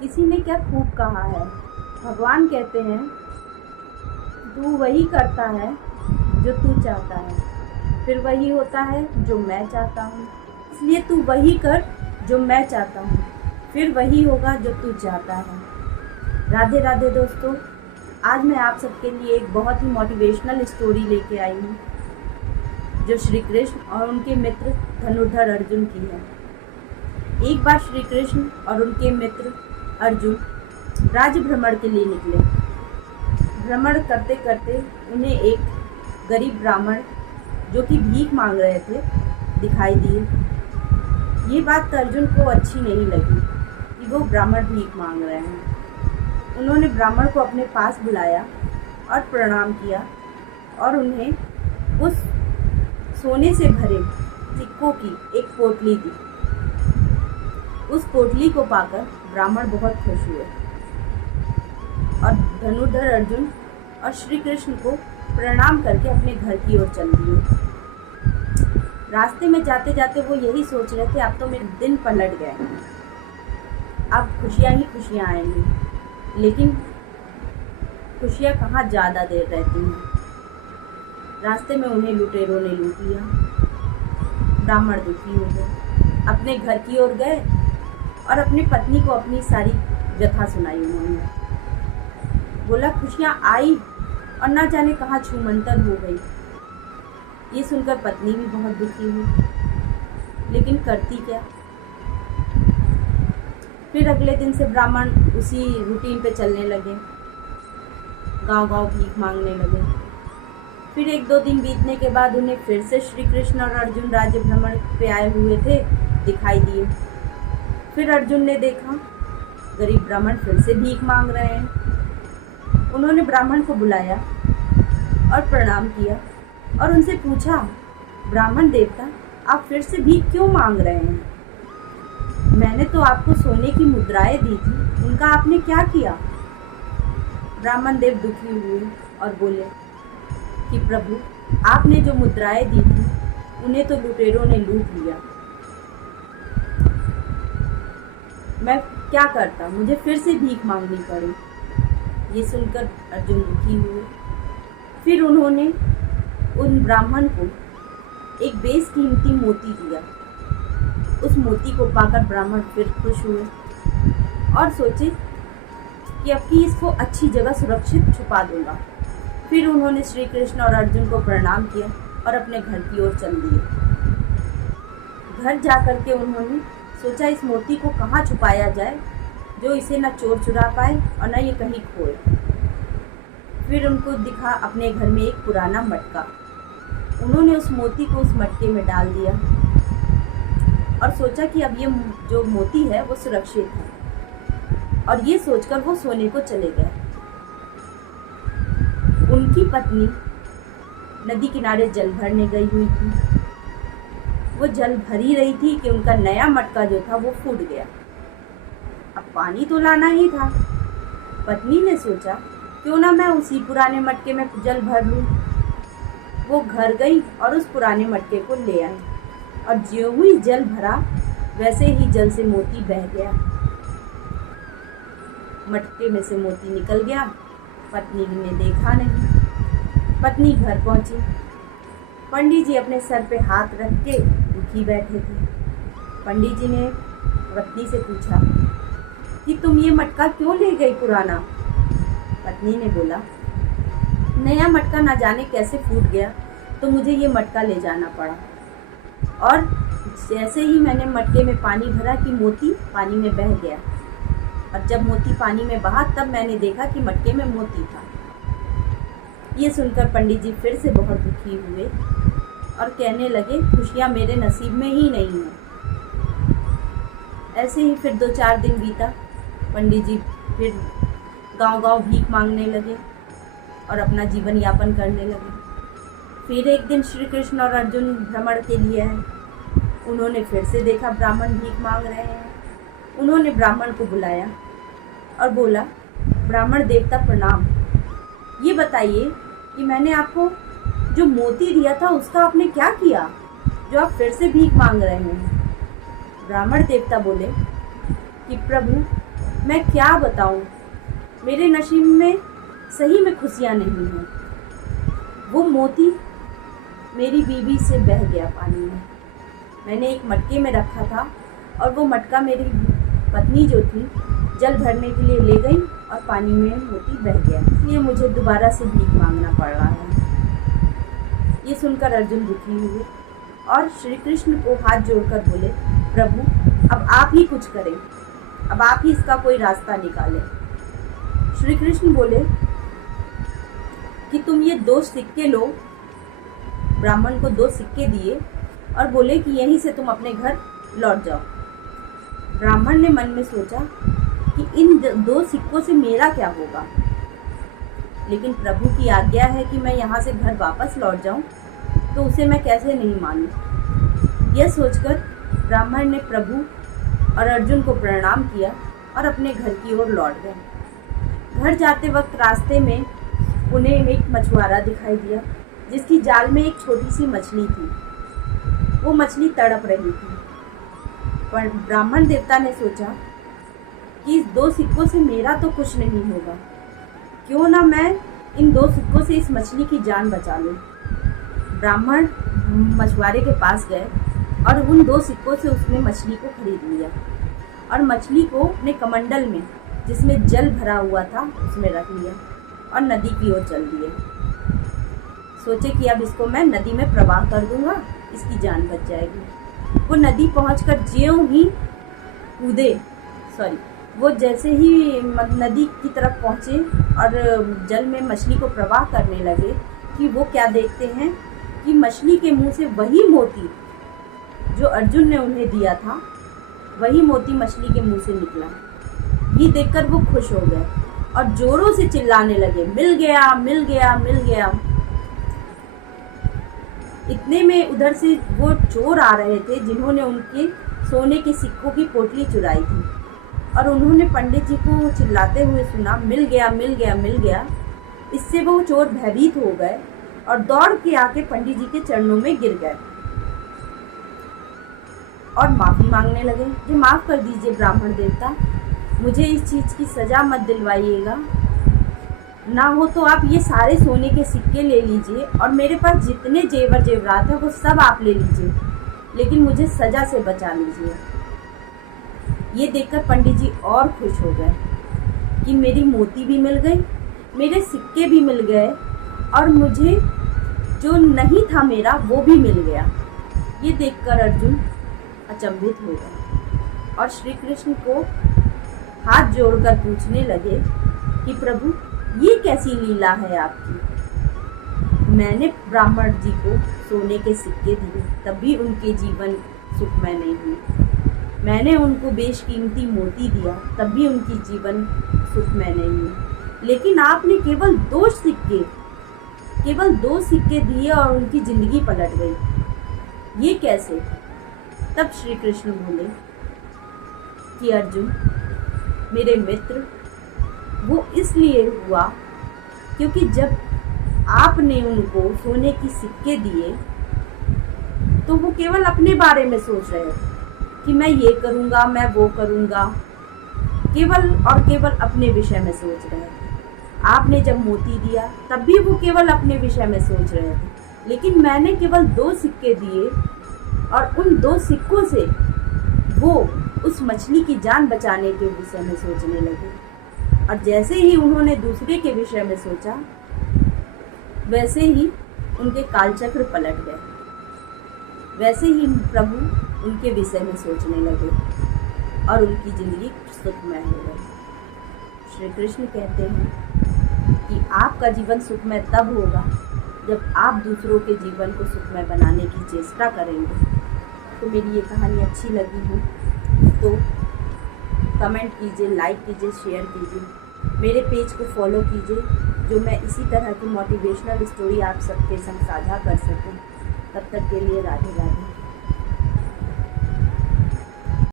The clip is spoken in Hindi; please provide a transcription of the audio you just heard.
किसी ने क्या खूब कहा है, भगवान कहते हैं तू वही करता है जो तू चाहता है, फिर वही होता है जो मैं चाहता हूँ। इसलिए तू वही कर जो मैं चाहता हूँ, फिर वही होगा जो तू चाहता है। राधे राधे दोस्तों, आज मैं आप सबके लिए एक बहुत ही मोटिवेशनल स्टोरी लेके आई हूँ जो श्री कृष्ण और उनके मित्र धनुर्धर अर्जुन की है। एक बार श्री कृष्ण और उनके मित्र अर्जुन राज्य भ्रमण के लिए निकले। भ्रमण करते करते उन्हें एक गरीब ब्राह्मण जो कि भीख मांग रहे थे दिखाई दिए। ये बात अर्जुन को अच्छी नहीं लगी कि वो ब्राह्मण भीख मांग रहे हैं। उन्होंने ब्राह्मण को अपने पास बुलाया और प्रणाम किया और उन्हें उस सोने से भरे सिक्कों की एक पोटली दी। उस पोटली को पाकर ब्राह्मण बहुत खुश हुए और धनुर्धर अर्जुन और श्री कृष्ण को प्रणाम करके अपने घर की ओर चल दिए। रास्ते में जाते जाते वो यही सोच रहे थे, अब तो मेरे दिन पलट गए, अब खुशियाँ ही खुशियाँ आएंगी। लेकिन खुशियाँ कहाँ ज़्यादा देर रहती हैं। रास्ते में उन्हें लुटेरों ने लूट लिया। ब्राह्मण दुखी हो गए, अपने घर की ओर गए और अपनी पत्नी को अपनी सारी व्यथा सुनाई। उन्होंने बोला खुशियाँ आई और ना जाने कहाँ छूमंतर हो गई। ये सुनकर पत्नी भी बहुत दुखी हुई, लेकिन करती क्या। फिर अगले दिन से ब्राह्मण उसी रूटीन पे चलने लगे, गांव-गांव भीख मांगने लगे। फिर 1-2 दिन बीतने के बाद उन्हें फिर से श्री कृष्ण और अर्जुन राज्य भ्रमण पे आए हुए थे दिखाई दिए। फिर अर्जुन ने देखा गरीब ब्राह्मण फिर से भीख मांग रहे हैं। उन्होंने ब्राह्मण को बुलाया और प्रणाम किया और उनसे पूछा, ब्राह्मण देवता, आप फिर से भीख क्यों मांग रहे हैं? मैंने तो आपको सोने की मुद्राएं दी थी, उनका आपने क्या किया? ब्राह्मण देव दुखी हुए और बोले कि प्रभु, आपने जो मुद्राएं दी थी उन्हें तो लुटेरों ने लूट लिया। मैं क्या करता, मुझे फिर से भीख मांगनी पड़ी। ये सुनकर अर्जुन दुखी हुए। फिर उन्होंने उन ब्राह्मण को एक बेशकीमती मोती दिया। उस मोती को पाकर ब्राह्मण फिर खुश हुए और सोचे कि अब की इसको अच्छी जगह सुरक्षित छुपा दूंगा। फिर उन्होंने श्री कृष्ण और अर्जुन को प्रणाम किया और अपने घर की ओर चल दिए। घर जाकर के उन्होंने सोचा इस मोती को कहाँ छुपाया जाए जो इसे न चोर चुरा पाए और न ये कहीं खोए। फिर उनको दिखा अपने घर में एक पुराना मटका। उन्होंने उस मोती को उस मटके में डाल दिया और सोचा कि अब ये जो मोती है वो सुरक्षित है, और ये सोचकर वो सोने को चले गए। उनकी पत्नी नदी किनारे जल भरने गई हुई थी। वो जल भर ही रही थी कि उनका नया मटका जो था वो फूट गया। अब पानी तो लाना ही था। पत्नी ने सोचा क्यों ना मैं उसी पुराने मटके में जल भर लूं। वो घर गई और उस पुराने मटके को ले आई और ज्यों ही जल भरा वैसे ही जल से मोती बह गया। मटके में से मोती निकल गया। पत्नी ने देखा नहीं। पत्नी घर पहुंची। पंडित जी अपने सर पे हाथ रख के दुखी बैठे थे। पंडित जी ने पत्नी से पूछा कि तुम ये मटका क्यों ले गई पुराना? पत्नी ने बोला, नया मटका ना जाने कैसे फूट गया तो मुझे ये मटका ले जाना पड़ा, और जैसे ही मैंने मटके में पानी भरा कि मोती पानी में बह गया, और जब मोती पानी में बहा तब मैंने देखा कि मटके में मोती था। ये सुनकर पंडित जी फिर से बहुत दुखी हुए और कहने लगे खुशियाँ मेरे नसीब में ही नहीं है। ऐसे ही फिर 2-4 दिन बीता। पंडित जी फिर गांव-गांव भीख मांगने लगे और अपना जीवन यापन करने लगे। फिर एक दिन श्री कृष्ण और अर्जुन भ्रमण के लिए आए। उन्होंने फिर से देखा ब्राह्मण भीख मांग रहे हैं। उन्होंने ब्राह्मण को बुलाया और बोला, ब्राह्मण देवता प्रणाम, ये बताइए कि मैंने आपको जो मोती दिया था उसका आपने क्या किया जो आप फिर से भीख मांग रहे हैं? ब्राह्मण देवता बोले कि प्रभु, मैं क्या बताऊं, मेरे नसीब में सही में खुशियां नहीं हैं। वो मोती मेरी बीवी से बह गया पानी में। मैंने एक मटके में रखा था और वो मटका मेरी पत्नी जो थी जल भरने के लिए ले गई और पानी में मोती बह गया, इसलिए मुझे दोबारा से भीख मांगना पड़ रहा है। ये सुनकर अर्जुन दुखी हुए और श्री कृष्ण को हाथ जोड़कर बोले, प्रभु अब आप ही कुछ करें, अब आप ही इसका कोई रास्ता निकालें। श्री कृष्ण बोले कि तुम ये 2 सिक्के लो। ब्राह्मण को 2 सिक्के दिए और बोले कि यहीं से तुम अपने घर लौट जाओ। ब्राह्मण ने मन में सोचा कि इन 2 सिक्कों से मेरा क्या होगा, लेकिन प्रभु की आज्ञा है कि मैं यहाँ से घर वापस लौट जाऊँ, तो उसे मैं कैसे नहीं मानूं। यह सोचकर ब्राह्मण ने प्रभु और अर्जुन को प्रणाम किया और अपने घर की ओर लौट गए। घर जाते वक्त रास्ते में उन्हें एक मछुआरा दिखाई दिया जिसकी जाल में एक छोटी सी मछली थी। वो मछली तड़प रही थी, पर ब्राह्मण देवता ने सोचा कि इस 2 सिक्कों से मेरा तो कुछ नहीं होगा, क्यों ना मैं इन 2 सिक्कों से इस मछली की जान बचा लूं। ब्राह्मण मछुआरे के पास गए और उन 2 सिक्कों से उसने मछली को खरीद लिया और मछली को अपने कमंडल में, जिसमें जल भरा हुआ था, उसमें रख लिया और नदी की ओर चल दिए। सोचे कि अब इसको मैं नदी में प्रवाह कर दूंगा, इसकी जान बच जाएगी। वो नदी पहुंचकर ज्यों ही वो जैसे ही नदी की तरफ पहुंचे और जल में मछली को प्रवाह करने लगे कि वो क्या देखते हैं कि मछली के मुंह से वही मोती जो अर्जुन ने उन्हें दिया था, वही मोती मछली के मुंह से निकला। ये देखकर वो खुश हो गए और जोरों से चिल्लाने लगे, मिल गया मिल गया मिल गया। इतने में उधर से वो चोर आ रहे थे जिन्होंने उनके सोने के सिक्कों की पोटली चुराई थी और उन्होंने पंडित जी को चिल्लाते हुए सुना, मिल गया मिल गया मिल गया। इससे वो चोर भयभीत हो गए और दौड़ के आके पंडित जी के चरणों में गिर गए और माफी मांगने लगे कि माफ कर दीजिए ब्राह्मण देवता, मुझे इस चीज की सजा मत दिलवाइएगा, ना हो तो आप ये सारे सोने के सिक्के ले लीजिए और मेरे पास जितने जेवर जेवरात है वो सब आप ले लीजिए, लेकिन मुझे सजा से बचा लीजिए। ये देखकर पंडित जी और खुश हो गए कि मेरी मोती भी मिल गई, मेरे सिक्के भी मिल गए और मुझे जो नहीं था मेरा वो भी मिल गया। ये देखकर अर्जुन अचंभित हो गए और श्री कृष्ण को हाथ जोड़कर पूछने लगे कि प्रभु ये कैसी लीला है आपकी। मैंने ब्राह्मण जी को सोने के सिक्के दिए तब भी उनके जीवन सुखमय नहीं हुई, मैंने उनको बेशकीमती मोती दिया तब भी उनकी जीवन सुखमय नहीं हुई, लेकिन आपने केवल 2 सिक्के दिए और उनकी जिंदगी पलट गई, ये कैसे। तब श्री कृष्ण बोले कि अर्जुन मेरे मित्र, वो इसलिए हुआ क्योंकि जब आपने उनको सोने की सिक्के दिए तो वो केवल अपने बारे में सोच रहे थे कि मैं ये करूँगा मैं वो करूँगा, केवल और केवल अपने विषय में सोच रहे थे। आपने जब मोती दिया तब भी वो केवल अपने विषय में सोच रहे थे, लेकिन मैंने केवल 2 सिक्के दिए और उन 2 सिक्कों से वो उस मछली की जान बचाने के विषय में सोचने लगे। और जैसे ही उन्होंने दूसरे के विषय में सोचा, वैसे ही उनके कालचक्र पलट गए, वैसे ही प्रभु उनके विषय में सोचने लगे और उनकी जिंदगी सुखमय हो गई। श्री कृष्ण कहते हैं कि आपका जीवन सुखमय तब होगा जब आप दूसरों के जीवन को सुखमय बनाने की चेष्टा करेंगे। तो मेरी ये कहानी अच्छी लगी हो तो कमेंट कीजिए, लाइक कीजिए, शेयर कीजिए, मेरे पेज को फॉलो कीजिए, जो मैं इसी तरह की मोटिवेशनल स्टोरी आप सबके संग साझा कर सकूं। तब तक के लिए राधे राधे।